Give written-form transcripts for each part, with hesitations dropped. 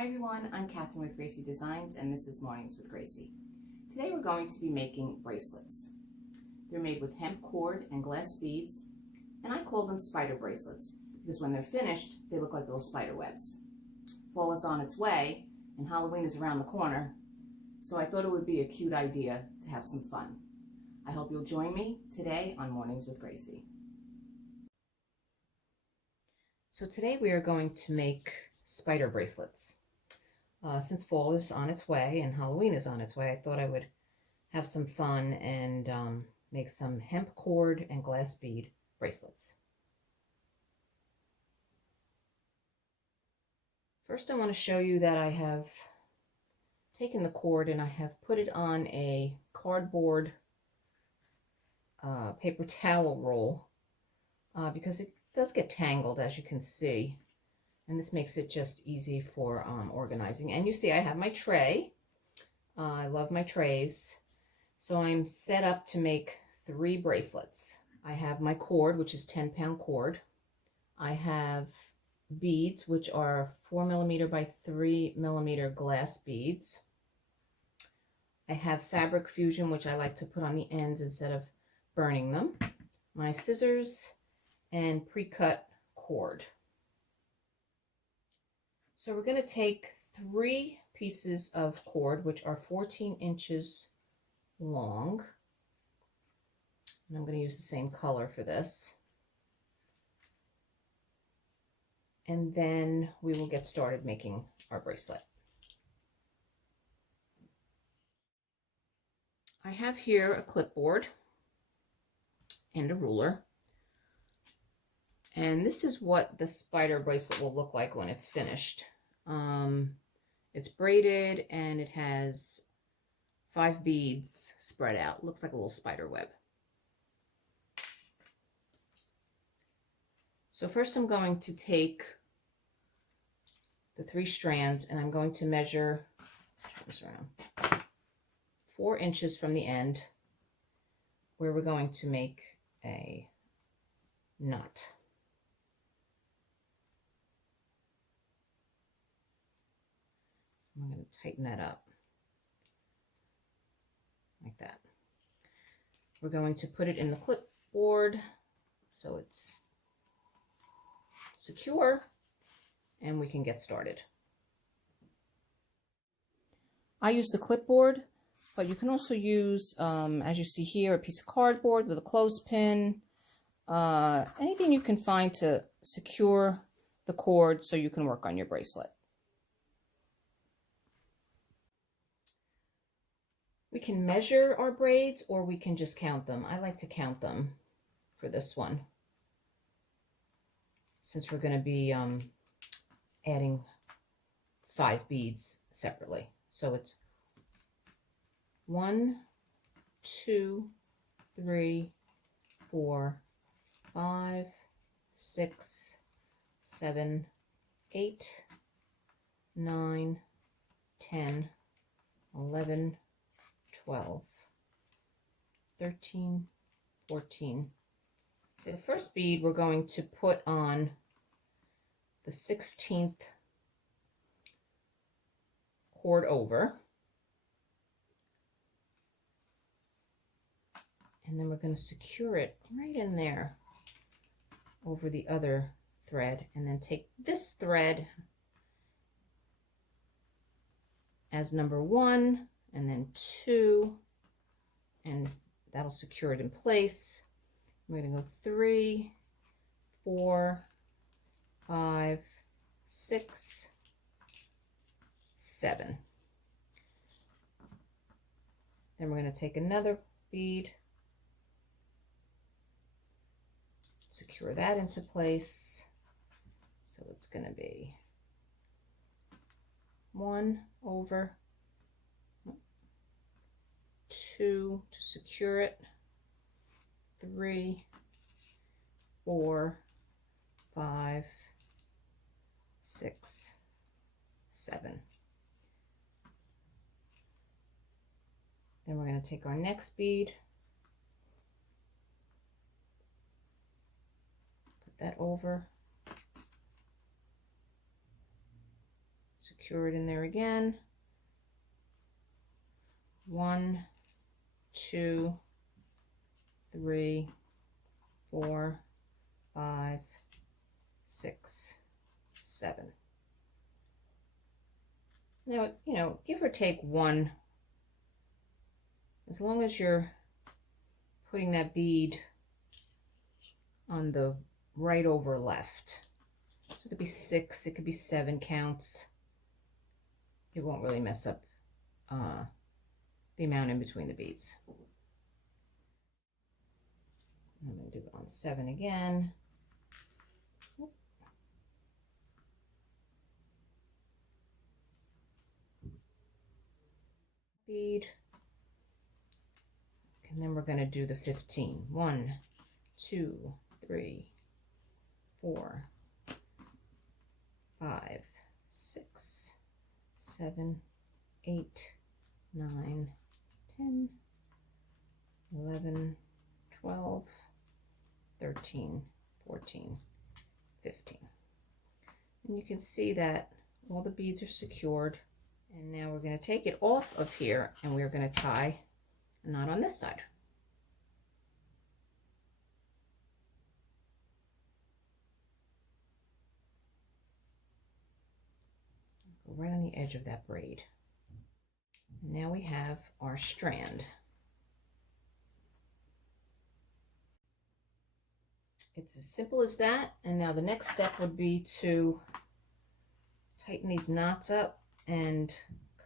Hi everyone, I'm Catherine with GraCee Designs and this is Mornings with GraCee. Today we're going to be making bracelets. They're made with hemp cord and glass beads, and I call them spider bracelets because when they're finished they look like little spider webs. Fall is on its way and Halloween is around the corner, so I thought it would be a cute idea to have some fun. I hope you'll join me today on Mornings with GraCee. So today we are going to make spider bracelets. Since fall is on its way and Halloween is on its way, I thought I would have some fun and make some hemp cord and glass bead bracelets. First I want to show you that I have taken the cord and I have put it on a cardboard paper towel roll because it does get tangled, as you can see, and this makes it just easy for organizing. And you see I have my tray. I love my trays. So I'm set up to make 3 bracelets. I have my cord, which is 10-pound cord. I have beads, which are 4mm by 3mm glass beads. I have fabric fusion, which I like to put on the ends instead of burning them. My scissors and pre-cut cord. So we're going to take 3 pieces of cord, which are 14 inches long. And I'm going to use the same color for this. And then we will get started making our bracelet. I have here a clipboard and a ruler. And this is what the spider bracelet will look like when it's finished. It's braided and it has 5 beads spread out. Looks like a little spider web. So first I'm going to take the 3 strands and I'm going to measure, let's turn this around, 4 inches from the end where we're going to make a knot. I'm going to tighten that up like that. We're going to put it in the clipboard so it's secure and we can get started. I use the clipboard, but you can also use, as you see here, a piece of cardboard with a clothespin, anything you can find to secure the cord so you can work on your bracelet. We can measure our braids or we can just count them. I like to count them for this one, since we're going to be adding 5 beads separately. So it's 1, 2, 3, 4, 5, 6, 7, 8, 9, 10, 11, 12, 13, 14. For the first bead, we're going to put on the 16th cord over. And then we're going to secure it right in there over the other thread. And then take this thread as number 1. And then 2, and that'll secure it in place. I'm going to go 3, 4, 5, 6, 7. Then we're going to take another bead, secure that into place. So it's going to be 1 over, 2 to secure it, 3, 4, 5, 6, 7. Then we're going to take our next bead, put that over, secure it in there again. 1, 2, 3, 4, 5, 6, 7. Now, you know, give or take one, as long as you're putting that bead on the right over left. So it could be 6, it could be 7 counts. It won't really mess up the amount in between the beads. I'm going to do it on 7 again. Bead. And then we're going to do the 15. 1, 2, 3, 4, 5, 6, 7, 8, 9, 10, 11, 12, 13, 14, 15. And you can see that all the beads are secured. And now we're going to take it off of here and we're going to tie a knot on this side. Go right on the edge of that braid. And now we have our strand. It's as simple as that. And now the next step would be to tighten these knots up and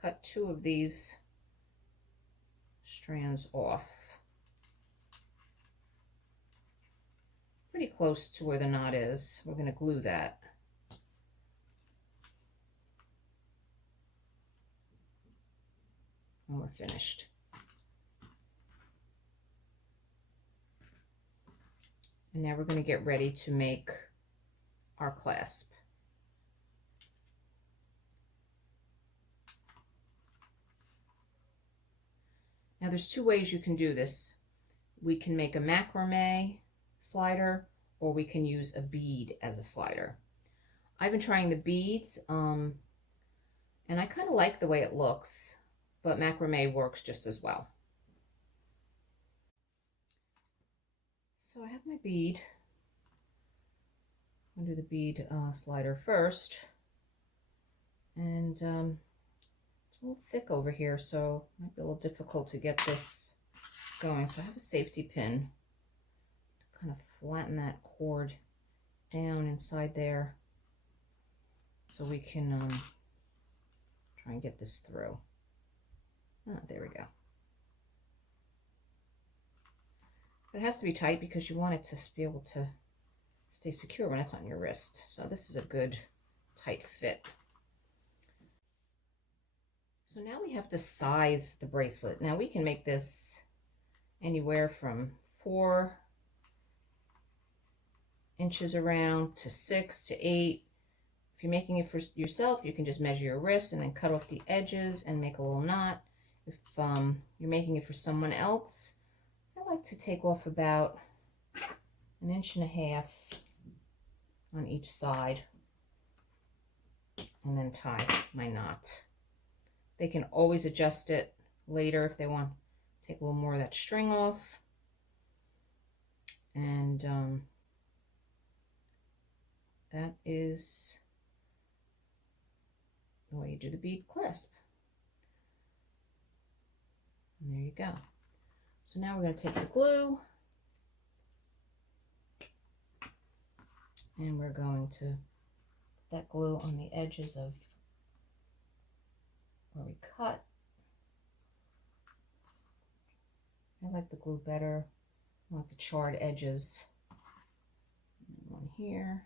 cut 2 of these strands off. Pretty close to where the knot is. We're going to glue that. And we're finished. And now we're going to get ready to make our clasp. Now there's 2 ways you can do this. We can make a macrame slider, or we can use a bead as a slider. I've been trying the beads, and I kind of like the way it looks, but macrame works just as well. So I have my bead. I'll do the bead slider first. And it's a little thick over here, so it might be a little difficult to get this going. So I have a safety pin to kind of flatten that cord down inside there so we can try and get this through. Ah, there we go. But it has to be tight because you want it to be able to stay secure when it's on your wrist. So this is a good tight fit. So now we have to size the bracelet. Now we can make this anywhere from 4 inches around to 6 to 8. If you're making it for yourself, you can just measure your wrist and then cut off the edges and make a little knot. If you're making it for someone else, I like to take off about 1.5 inches on each side and then tie my knot. They can always adjust it later if they want to take a little more of that string off. And that is the way you do the bead clasp. And there you go. So now we're going to take the glue and we're going to put that glue on the edges of where we cut. I like the glue better. I like the charred edges. And one here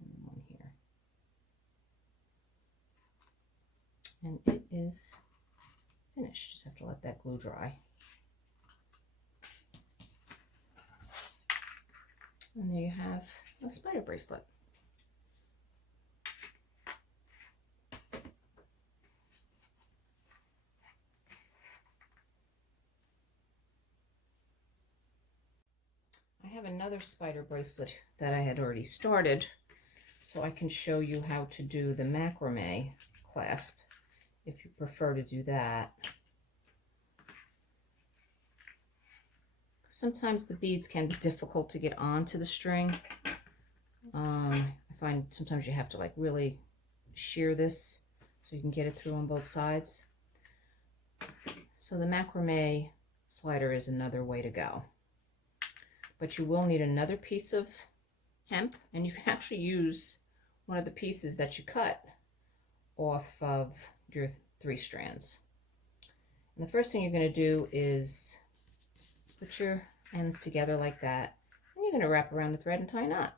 and one here. And it is finished. Just have to let that glue dry. And there you have a spider bracelet. I have another spider bracelet that I had already started, so I can show you how to do the macrame clasp if you prefer to do that. Sometimes the beads can be difficult to get onto the string. I find sometimes you have to like really shear this so you can get it through on both sides. So the macrame slider is another way to go. But you will need another piece of hemp, and you can actually use one of the pieces that you cut off of your 3 strands. And the first thing you're going to do is put your ends together like that, and you're going to wrap around the thread and tie a knot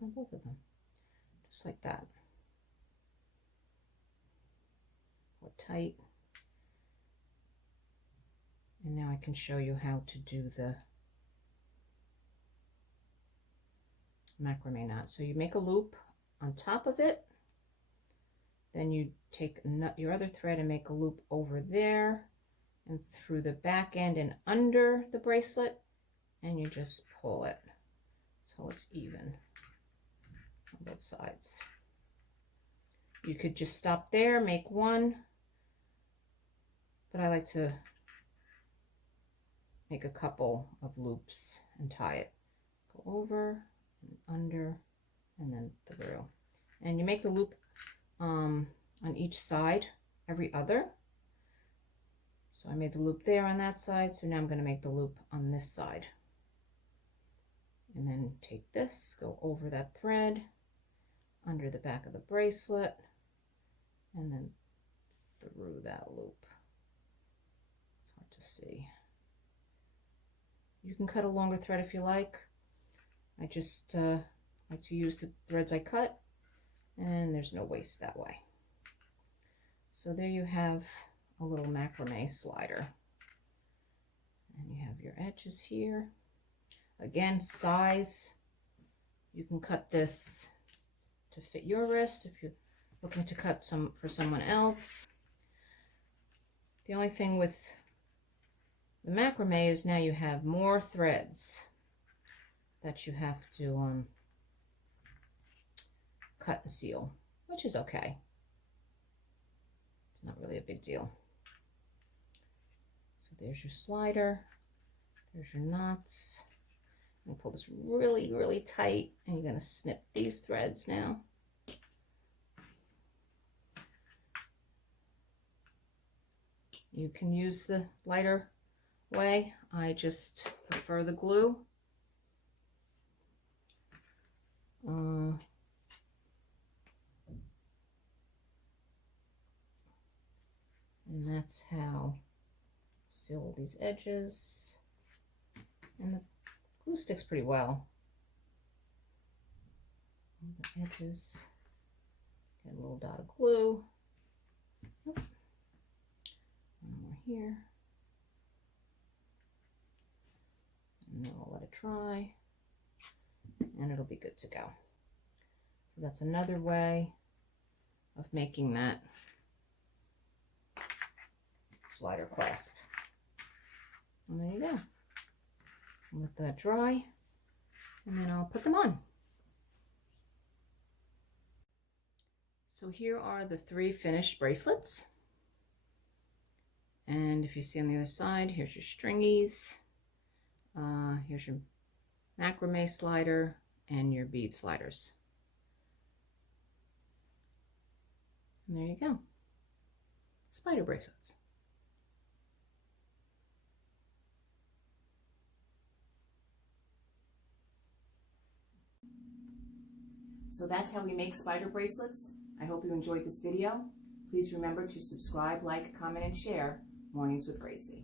on both of them, just like that. Hold tight. And now I can show you how to do the macrame knot. So you make a loop on top of it, then you take your other thread and make a loop over there and through the back end and under the bracelet, and you just pull it so it's even on both sides. You could just stop there, make one, but I like to make a couple of loops and tie it. Go over and under and then through. And you make the loop on each side every other. So I made the loop there on that side, so now I'm going to make the loop on this side. And then take this, go over that thread, under the back of the bracelet, and then through that loop. It's hard to see. You can cut a longer thread if you like. I just like to use the threads I cut, and there's no waste that way. So there you have a little macrame slider. And you have your edges here. Again, size. You can cut this to fit your wrist if you're looking to cut some for someone else. The only thing with the macrame is now you have more threads that you have to cut and seal, which is okay. It's not really a big deal. So there's your slider, there's your knots. I'm gonna pull this really, really tight, and you're gonna snip these threads now. You can use the lighter way. I just prefer the glue. And that's how you seal these edges. And the glue sticks pretty well. And the edges, get a little dot of glue. One more here. And then I'll let it dry, and it'll be good to go. So that's another way of making that slider clasp. And there you go. I'll let that dry, and then I'll put them on. So here are the 3 finished bracelets. And if you see on the other side, here's your stringies. Here's your macrame slider and your bead sliders. And there you go. Spider bracelets. So that's how we make spider bracelets. I hope you enjoyed this video. Please remember to subscribe, like, comment, and share Mornings with GraCee.